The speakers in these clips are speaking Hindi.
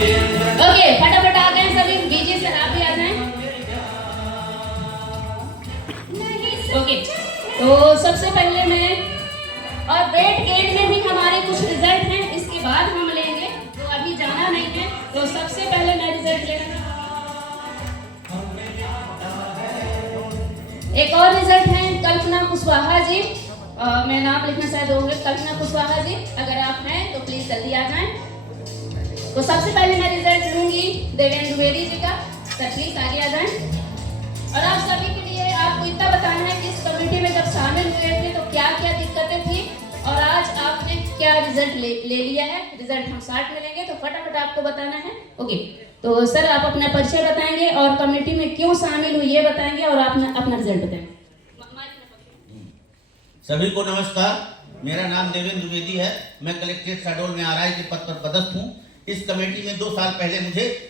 ओके, फटाफट आ गए सभी, बीजी से आप भी आ जाएं। ओके, तो सबसे पहले मैं, और ब्रेड गेट में भी हमारे कुछ रिजल्ट हैं, इसके बाद हम लेंगे, तो अभी जाना नहीं है। तो सबसे पहले मैं रिजल्ट ले रहा हूं। एक और रिजल्ट है कल्पना कुशवाहा जी, मैं नाम लिखना शायद होंगे, कल्पना कुशवाहा जी, अगर आप हैं तो प्लीज जल्दी आ जाएं। तो सबसे पहले मैं रिजल्ट लूंगी देवेंद्र द्विवेदी जी का, सर प्लीज आगे आ जाएं। और आप सभी के लिए आपको इतना बताना है कि इस कमेटी में जब शामिल हुए थे तो क्या क्या दिक्कतें थी, और आज आपने क्या रिजल्ट ले लिया है। रिजल्ट हम साथ में लेंगे, तो फटाफट आपको बताना है। ओके, तो सर आप अपना परिचय बताएंगे और कमेटी में क्यों शामिल हुए ये बताएंगे, और आप अपना रिजल्ट बताएंगे। सभी को नमस्कार, मेरा नाम देवेंद्र द्विवेदी है। मैं कलेक्ट्रेट शहडोल में आरआई के पद पर पदस्थ हूँ। इस कमेटी में 2 साल पहले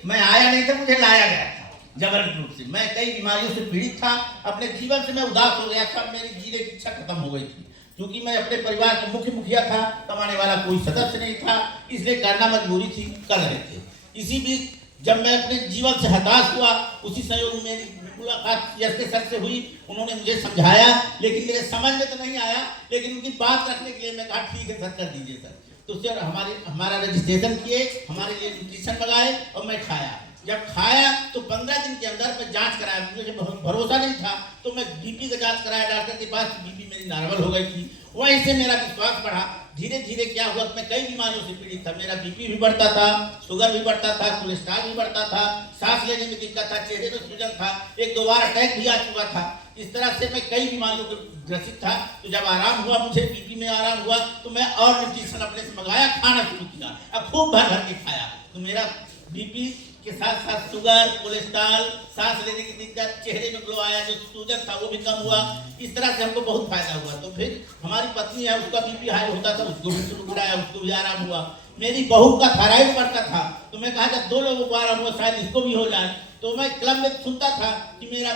मैं आया नहीं था, मुझे लाया गया था जबरदस्त रूप से। मैं कई बीमारियों से पीड़ित था, अपने जीवन से मैं उदास हो गया था, मेरी जीने की इच्छा खत्म हो गई थी। क्योंकि मैं अपने परिवार का मुख्य मुखिया था, कमाने वाला कोई सदस्य नहीं था, इसलिए करना मजबूरी थी, कर रहे थे। इसी बीच जब मैं अपने जीवन से हताश हुआ, उसी संयोग में मेरी मुलाकात एस के सर से हुई। उन्होंने मुझे समझाया, लेकिन मेरे समझ में तो नहीं आया, लेकिन उनकी बात रखने के लिए मैं कहा ठीक है सर, कर दीजिए सर। तो सर हमारा रजिस्ट्रेशन किए, हमारे लिए न्यूट्रिशन मंगाए और मैं खाया। जब खाया तो 15 दिन के अंदर मैं जांच कराया, मुझे भरोसा नहीं था, तो मैं बीपी का जांच कराया डॉक्टर के पास, बीपी मेरी नॉर्मल हो गई थी। वहीं से मेरा विश्वास बढ़ा। धीरे धीरे क्या हुआ, मैं कई बीमारियों से पीड़ित था, मेरा बीपी भी बढ़ता था, शुगर भी बढ़ता था, कोलेस्ट्रॉल भी बढ़ता था, सांस लेने में दिक्कत था, चेहरे में सूजन था, 1-2 बार अटैक भी आ चुका था। इस तरह से मैं कई बीमारियों से ग्रसित था। तो जब आराम हुआ, मुझे बीपी में आराम हुआ, तो मैं और न्यूट्रिशन अपने से मंगाया, खाना शुरू किया, अब खूब भर भर के खाया। तो मेरा बीपी के साथ साथ शुगर, कोलेस्ट्रॉल, सांस लेने की दिक्कत, चेहरे में ग्लो आया, जो सूजन था वो भी कम हुआ। इस तरह से हमको बहुत फायदा हुआ। तो फिर हमारी पत्नी है, उसका बीपी हाई होता था, उसको भी शुरू कराया, उसको भी आराम हुआ। मेरी बहू का थायराइड बढ़ता था, तो मैं कहा जब 2 लोगों को आराम हुआ शायद इसको भी हो जाए। तो मैं क्लब में सुनता था कि मेरा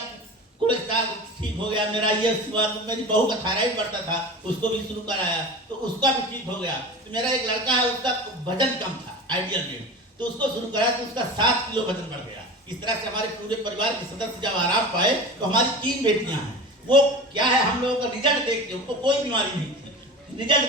कोलेस्ट्रॉल ठीक हो गया, मेरा ये हुआ। तो मेरी बहू का थायराइड बढ़ता था, उसको भी शुरू कराया, तो उसका भी ठीक हो गया। तो मेरा एक लड़का है, उसका वजन कम था आइडियल में, तो उसको शुरू कराया, तो उसका 7 किलो वजन बढ़ गया। इस तरह से हमारे पूरे परिवार के सदस्य जब आराम पाए, तो हमारी 3 बेटियां हैं। वो क्या है, हम लोगों का रिजल्ट देख के, उनको कोई बीमारी नहीं थी, रिजल्ट